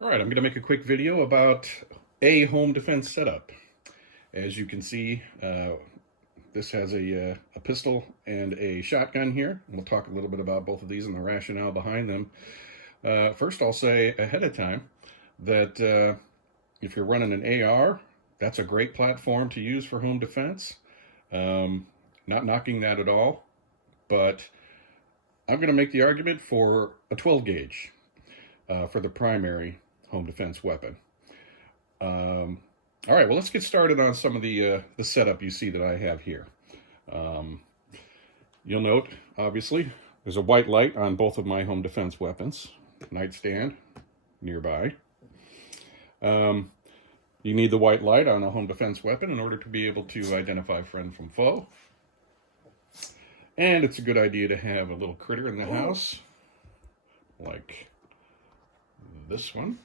All right, I'm going to make a quick video about a home defense setup. As you can see, this has a pistol and a shotgun here. We'll talk a little bit about both of these and the rationale behind them. First, I'll say ahead of time that if you're running an AR, that's a great platform to use for home defense. Not knocking that at all, but I'm going to make the argument for a 12 gauge for the primary home defense weapon. All right, well, let's get started on some of the setup you see that I have here. You'll note, obviously, there's a white light on both of my home defense weapons. Nightstand nearby. You need the white light on a home defense weapon in order to be able to identify friend from foe. And it's a good idea to have a little critter in the house, like this one,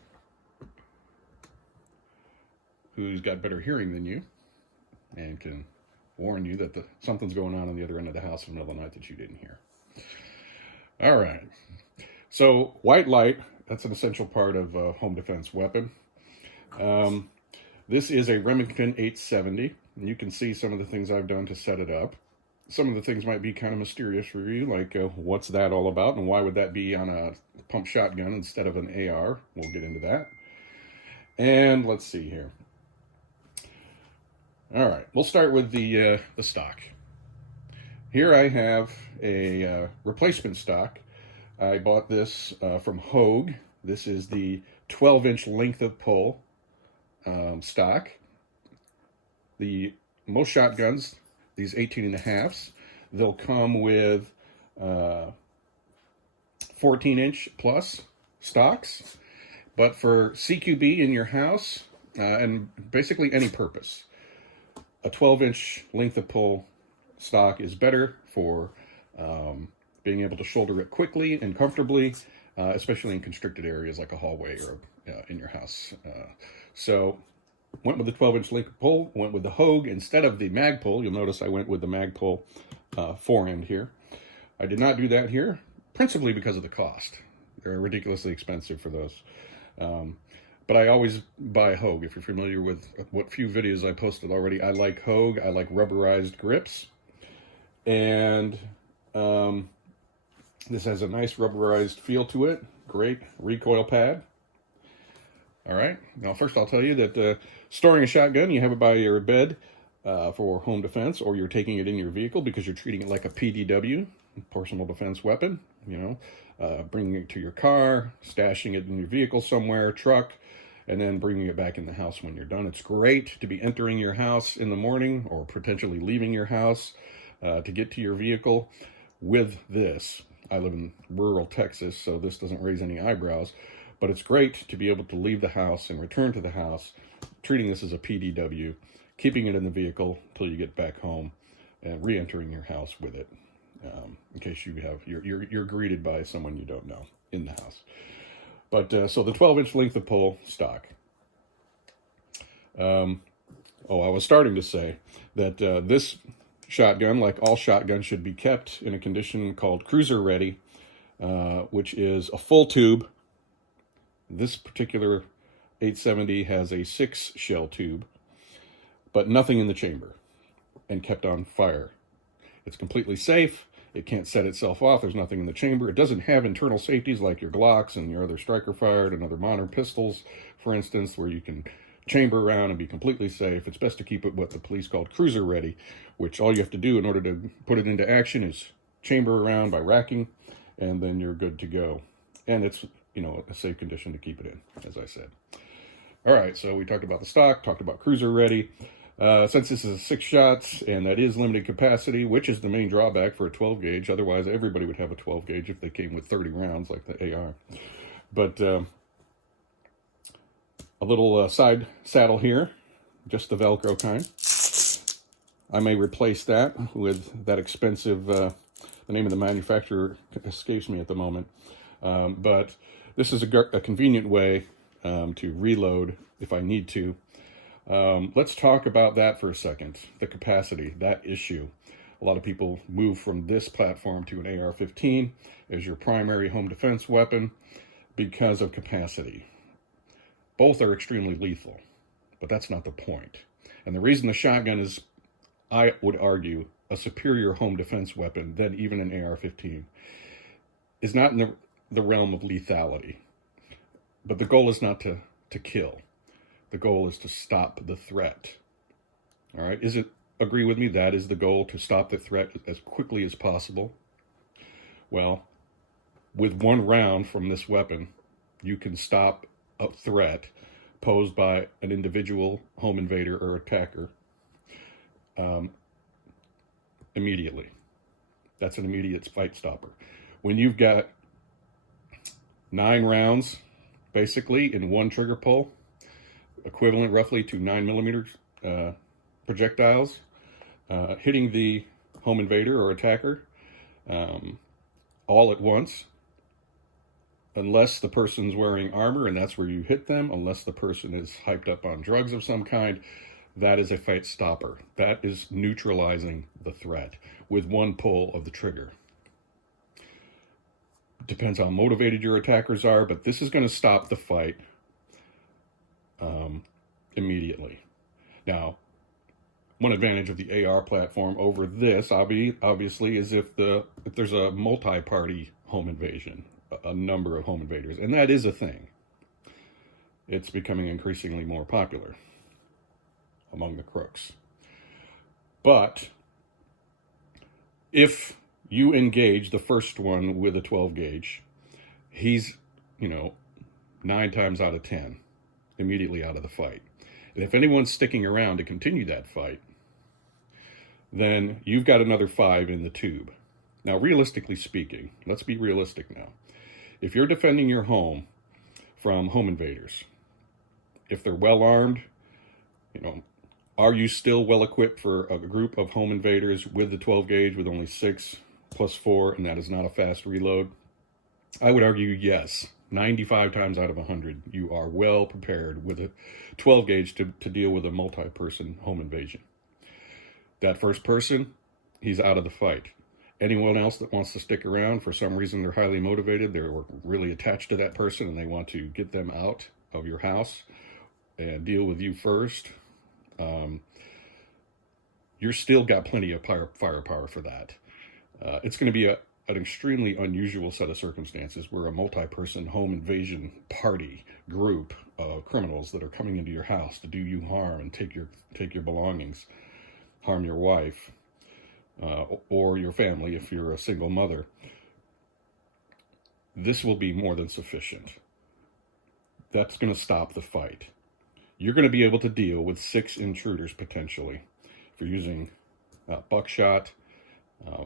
who's got better hearing than you and can warn you that something's going on the other end of the house in the middle of the night that you didn't hear. All right. So white light, that's an essential part of a home defense weapon. This is a Remington 870. And you can see some of the things I've done to set it up. Some of the things might be kind of mysterious for you, like what's that all about and why would that be on a pump shotgun instead of an AR? We'll get into that. And let's see here. All right, we'll start with the stock. Here I have a replacement stock. I bought this from Hogue. This is the 12-inch length of pull stock. Most shotguns, these 18.5s, they'll come with 14-inch plus stocks. But for CQB in your house, and basically any purpose, a 12-inch length of pull stock is better for being able to shoulder it quickly and comfortably, especially in constricted areas like a hallway or in your house. So went with the 12-inch length of pull, went with the Hogue instead of the Magpul. You'll notice I went with the Magpul forend here. I did not do that here, principally because of the cost. They're ridiculously expensive for those. But I always buy Hogue. If you're familiar with what few videos I posted already, I like Hogue. I like rubberized grips. And this has a nice rubberized feel to it. Great recoil pad. All right. Now, first I'll tell you that storing a shotgun, you have it by your bed for home defense, or you're taking it in your vehicle because you're treating it like a PDW, personal defense weapon. You know, bringing it to your car, stashing it in your vehicle somewhere, truck, and then bringing it back in the house when you're done. It's great to be entering your house in the morning or potentially leaving your house to get to your vehicle with this. I live in rural Texas, so this doesn't raise any eyebrows, but it's great to be able to leave the house and return to the house, treating this as a PDW, keeping it in the vehicle until you get back home, and re-entering your house with it. In case you're greeted by someone you don't know in the house. But so the 12-inch length of pull stock. I was starting to say that this shotgun, like all shotguns, should be kept in a condition called cruiser ready, which is a full tube. This particular 870 has a 6-shell tube, but nothing in the chamber, and kept on fire. It's completely safe. It can't set itself off. There's nothing in the chamber. It doesn't have internal safeties like your Glocks and your other striker fired and other modern pistols, for instance, where you can chamber around and be completely safe. It's best to keep it what the police called cruiser ready, which all you have to do in order to put it into action is chamber around by racking, and then you're good to go. And it's, you know, a safe condition to keep it in, as I said. All right, so we talked about the stock, talked about cruiser ready. Since this is a 6 shots and that is limited capacity, which is the main drawback for a 12 gauge, otherwise everybody would have a 12 gauge if they came with 30 rounds like the AR. But a little side saddle here, just the Velcro kind. I may replace that with that expensive, the name of the manufacturer escapes me at the moment. But this is a convenient way to reload if I need to. Let's talk about that for a second, the capacity, that issue. A lot of people move from this platform to an AR-15 as your primary home defense weapon because of capacity. Both are extremely lethal, but that's not the point. And the reason the shotgun is, I would argue, a superior home defense weapon than even an AR-15 is not in the realm of lethality. But the goal is not to kill. The goal is to stop the threat. All right? Agree with me? That is the goal, to stop the threat as quickly as possible. Well, with one round from this weapon, you can stop a threat posed by an individual home invader or attacker immediately. That's an immediate fight stopper. When you've got 9 rounds, basically, in one trigger pull, equivalent roughly to 9mm projectiles, hitting the home invader or attacker all at once, unless the person's wearing armor, and that's where you hit them, unless the person is hyped up on drugs of some kind, that is a fight stopper. That is neutralizing the threat with one pull of the trigger. Depends how motivated your attackers are, but this is going to stop the fight immediately. Now, one advantage of the AR platform over this, obviously, is if there's a multi-party home invasion, a number of home invaders, and that is a thing. It's becoming increasingly more popular among the crooks. But if you engage the first one with a 12 gauge, he's, 9 times out of 10 immediately out of the fight. And if anyone's sticking around to continue that fight, then you've got another 5 in the tube. Now, realistically speaking, let's be realistic now. If you're defending your home from home invaders, if they're well armed, are you still well equipped for a group of home invaders with the 12 gauge with only 6 plus 4, and that is not a fast reload? I would argue yes. 95 times out of 100, you are well prepared with a 12 gauge to deal with a multi-person home invasion. That first person, he's out of the fight. Anyone else that wants to stick around, for some reason they're highly motivated, they're really attached to that person, and they want to get them out of your house and deal with you first, you're still got plenty of firepower for that. It's going to be an extremely unusual set of circumstances where a multi-person home invasion party group of criminals that are coming into your house to do you harm and take your belongings, harm your wife, or your family if you're a single mother. This will be more than sufficient. That's going to stop the fight. You're going to be able to deal with 6 intruders potentially. If you're using buckshot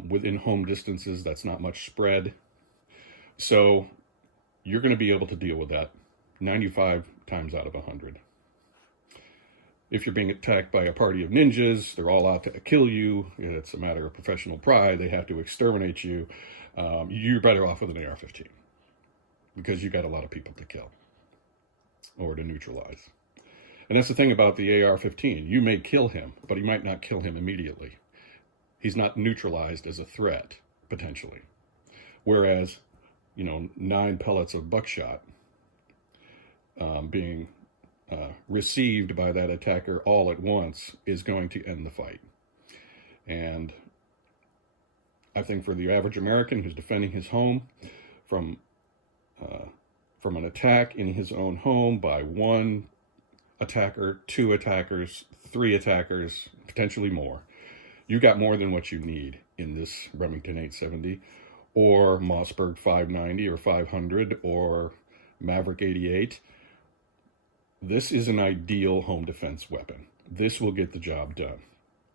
within home distances, that's not much spread. So you're going to be able to deal with that 95 times out of 100. If you're being attacked by a party of ninjas, they're all out to kill you. It's a matter of professional pride. They have to exterminate you. You're better off with an AR-15 because you got a lot of people to kill or to neutralize. And that's the thing about the AR-15. You may kill him, but he might not kill him immediately. He's not neutralized as a threat, potentially. Whereas, 9 pellets of buckshot being received by that attacker all at once is going to end the fight. And I think for the average American who's defending his home from an attack in his own home by 1 attacker, 2 attackers, 3 attackers, potentially more, you got more than what you need in this Remington 870 or Mossberg 590 or 500 or Maverick 88. This is an ideal home defense weapon. This will get the job done.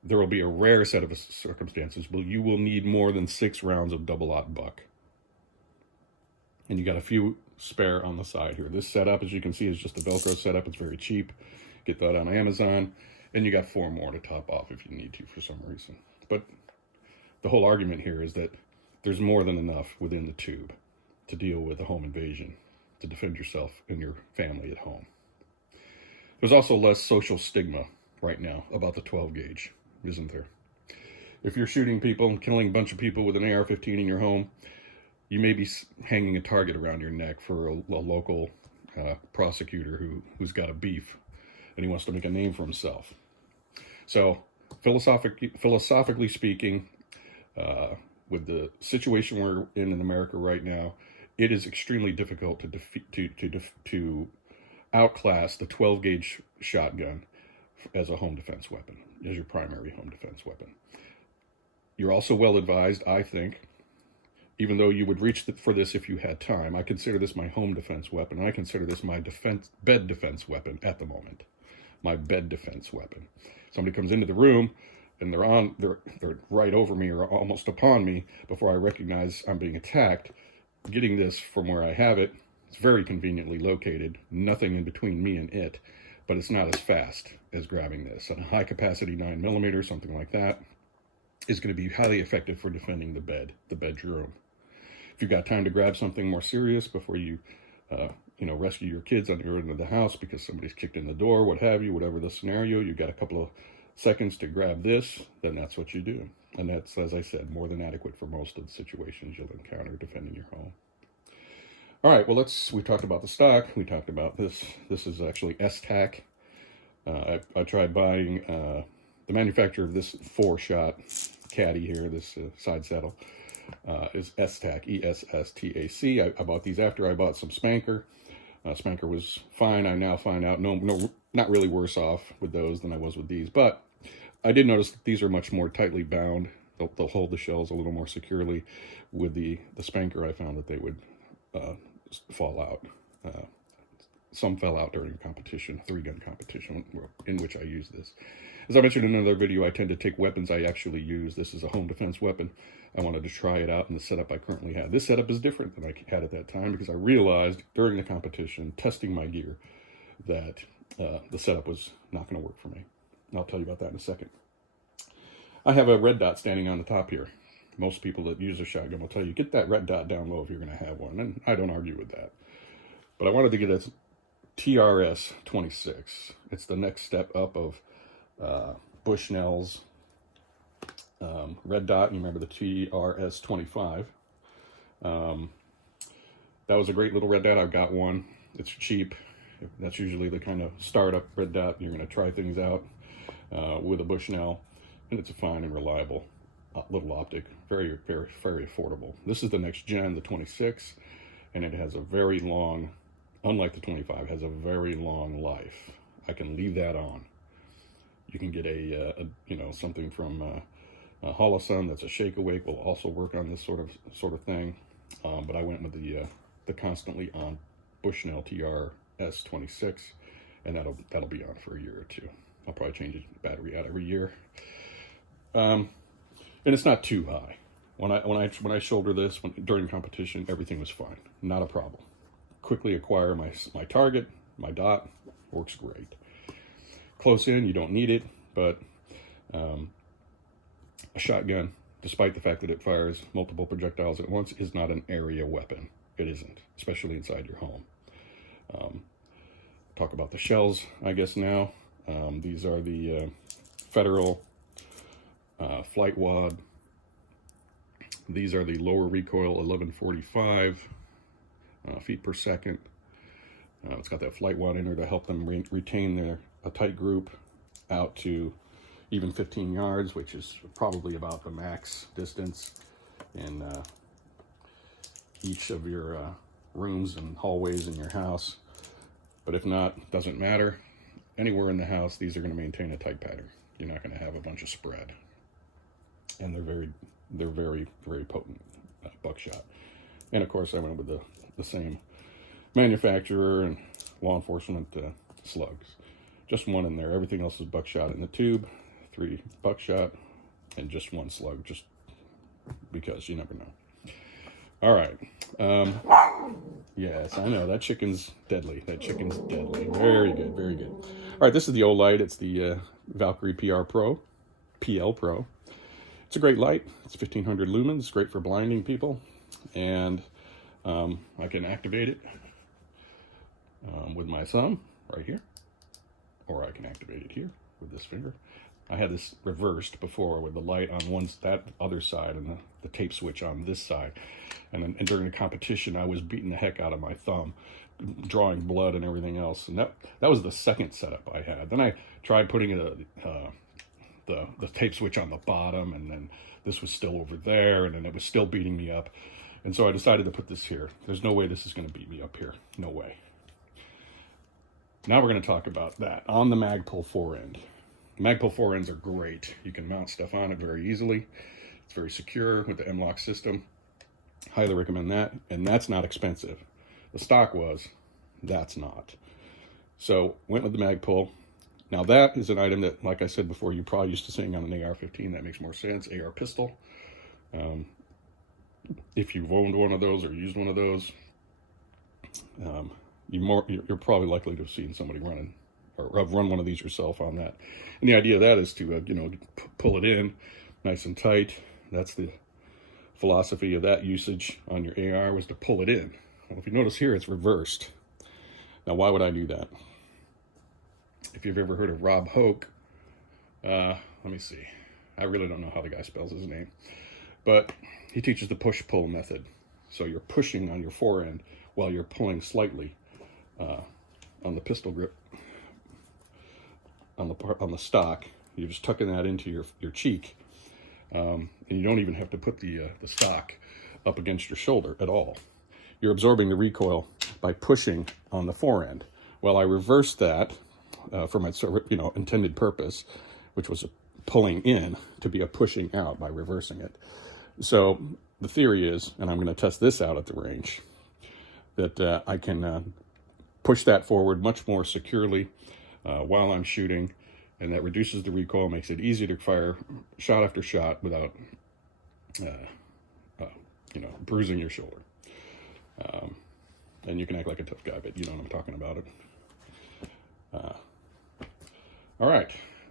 There will be a rare set of circumstances where you will need more than 6 rounds of double-aught buck. And you got a few spare on the side here. This setup, as you can see, is just a Velcro setup. It's very cheap. Get that on Amazon. And you got 4 more to top off if you need to for some reason. But the whole argument here is that there's more than enough within the tube to deal with a home invasion, to defend yourself and your family at home. There's also less social stigma right now about the 12 gauge, isn't there? If you're shooting people and killing a bunch of people with an AR-15 in your home, you may be hanging a target around your neck for a local prosecutor who's got a beef and he wants to make a name for himself. So philosophically speaking, with the situation we're in America right now, it is extremely difficult to outclass the 12 gauge shotgun as a home defense weapon, as your primary home defense weapon. You're also well advised, I think, even though you would reach for this if you had time. I consider this my home defense weapon, and I consider this my bed defense weapon at the moment. My bed defense weapon. Somebody comes into the room and they're right over me or almost upon me before I recognize I'm being attacked. Getting this from where I have it, it's very conveniently located, nothing in between me and it, but it's not as fast as grabbing this. And a high capacity 9mm, something like that, is going to be highly effective for defending the bedroom. If you've got time to grab something more serious before you rescue your kids on your end of the house because somebody's kicked in the door, what have you, whatever the scenario, you've got a couple of seconds to grab this, then that's what you do. And that's, as I said, more than adequate for most of the situations you'll encounter defending your home. All right, well, we talked about the stock. We talked about this. This is actually S-Tac. I tried buying the manufacturer of this 4-shot caddy here, this side saddle, is S-Tac, E-S-S-T-A-C. I bought these after I bought some Spanker. Spanker was fine. I now find out, no, not really worse off with those than I was with these. But I did notice that these are much more tightly bound. They'll hold the shells a little more securely. With the Spanker, I found that they would fall out. Some fell out during a competition, a 3-gun competition in which I used this. As I mentioned in another video, I tend to take weapons I actually use. This is a home defense weapon. I wanted to try it out in the setup I currently had. This setup is different than I had at that time because I realized during the competition, testing my gear, that the setup was not going to work for me. And I'll tell you about that in a second. I have a red dot standing on the top here. Most people that use a shotgun will tell you, get that red dot down low if you're going to have one. And I don't argue with that. But I wanted to get a TRS-26. It's the next step up of Bushnell's red dot. You remember the TRS-25. That was a great little red dot. I've got one. It's cheap. That's usually the kind of startup red dot. You're going to try things out with a Bushnell. And it's a fine and reliable little optic. Very, very, very affordable. This is the next gen, the 26. And it has a very long, unlike the 25, has a very long life. I can leave that on. You can get something from Holosun that's a shake awake will also work on this sort of thing. But I went with the constantly on Bushnell TRS-26, and that'll be on for a year or two. I'll probably change the battery out every year. And it's not too high. When I shoulder this during competition, everything was fine, not a problem. Quickly acquire my target, my dot, works great. Close in, you don't need it, but a shotgun, despite the fact that it fires multiple projectiles at once, is not an area weapon. It isn't, especially inside your home. Talk about the shells, I guess, now. These are the Federal Flight Wad. These are the lower recoil 1145 feet per second. It's got that flight wad in there to help them retain a tight group out to even 15 yards, which is probably about the max distance in each of your rooms and hallways in your house. But if not, doesn't matter. Anywhere in the house, these are going to maintain a tight pattern. You're not going to have a bunch of spread. And they're very, very potent buckshot. And of course, I went with the same manufacturer and law enforcement slugs. Just one in there. Everything else is buckshot in the tube. 3 buckshot and just 1 slug, just because you never know. All right. Yes, I know that chicken's deadly. That chicken's deadly. Very good, very good. All right, this is the Olight. It's the Valkyrie PL Pro. It's a great light. It's 1500 lumens. It's great for blinding people, and I can activate it with my thumb right here, or I can activate it here with this finger. I had this reversed before with the light on that other side and the tape switch on this side. And during the competition, I was beating the heck out of my thumb, drawing blood and everything else. And that was the second setup I had. Then I tried putting the tape switch on the bottom, and then this was still over there, and then it was still beating me up. And so I decided to put this here. There's no way this is going to beat me up here. No way. Now we're going to talk about that on the Magpul forend. Magpul forends are great. You can mount stuff on it very easily. It's very secure with the M-LOK system. Highly recommend that. And that's not expensive. The stock was. That's not. So went with the Magpul. Now that is an item that, like I said before, you're probably used to seeing on an AR-15. That makes more sense. AR pistol. If you've owned one of those or used one of those, you're probably likely to have seen somebody running or have run one of these yourself on that. And the idea of that is to pull it in nice and tight. That's the philosophy of that usage on your AR, was to pull it in. Well, if you notice here, it's reversed. Now, why would I do that? If you've ever heard of Rob Hoke, let me see. I really don't know how the guy spells his name, but he teaches the push-pull method. So you're pushing on your forend while you're pulling slightly on the pistol grip, on the stock. You're just tucking that into your cheek, and you don't even have to put the stock up against your shoulder at all. You're absorbing the recoil by pushing on the forend. Well, I reversed that for my intended purpose, which was a pulling in, to be a pushing out by reversing it. So the theory is, and I'm going to test this out at the range, that I can push that forward much more securely while I'm shooting, and that reduces the recoil, makes it easy to fire shot after shot without bruising your shoulder. And you can act like a tough guy, but you know what I'm talking about it. All right,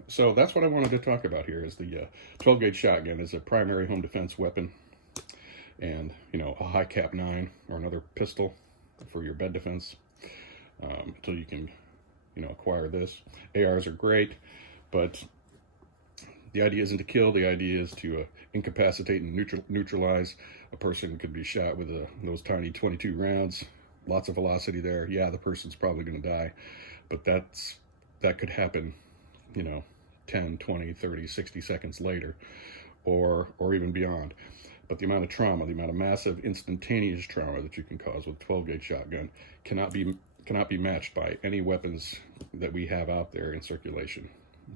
so that's what I wanted to talk about here, is the 12-gauge shotgun as a primary home defense weapon, and a high cap 9 or another pistol for your bed defense until you can acquire this. ARs are great, but the idea isn't to kill. The idea is to incapacitate and neutralize. A person could be shot with those tiny 22 rounds, lots of velocity there. Yeah, the person's probably going to die, but that could happen 10, 20, 30, 60 seconds later, or even beyond. But the amount of trauma, the amount of massive instantaneous trauma that you can cause with 12-gauge shotgun cannot be matched by any weapons that we have out there in circulation,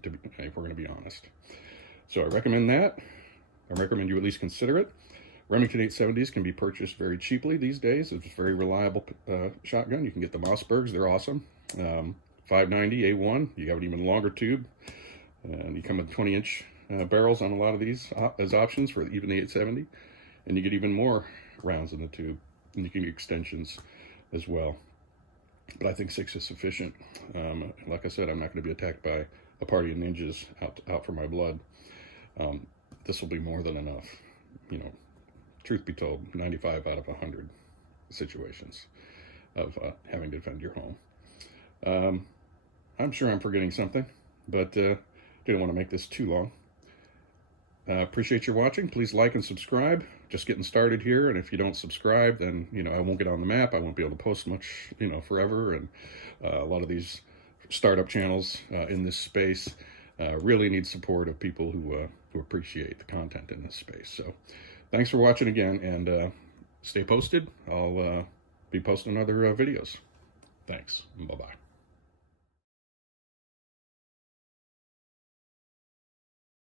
if we're going to be honest. So I recommend that. I recommend you at least consider it. Remington 870s can be purchased very cheaply these days. It's a very reliable shotgun. You can get the Mossbergs. They're awesome. 590 A1. You have an even longer tube. And you come with 20-inch barrels on a lot of these as options for even the 870. And you get even more rounds in the tube. And you can get extensions as well. But I think 6 is sufficient. Like I said, I'm not going to be attacked by a party of ninjas out for my blood. This will be more than enough. Truth be told, 95 out of 100 situations of having to defend your home. I'm sure I'm forgetting something, but didn't want to make this too long. Appreciate your watching. Please like and subscribe. Just getting started here, and if you don't subscribe, then I won't get on the map. I won't be able to post much forever, and a lot of these startup channels in this space really need support of people who appreciate the content in this space. So thanks for watching again, and stay posted. I'll be posting other videos. Thanks. Bye-bye.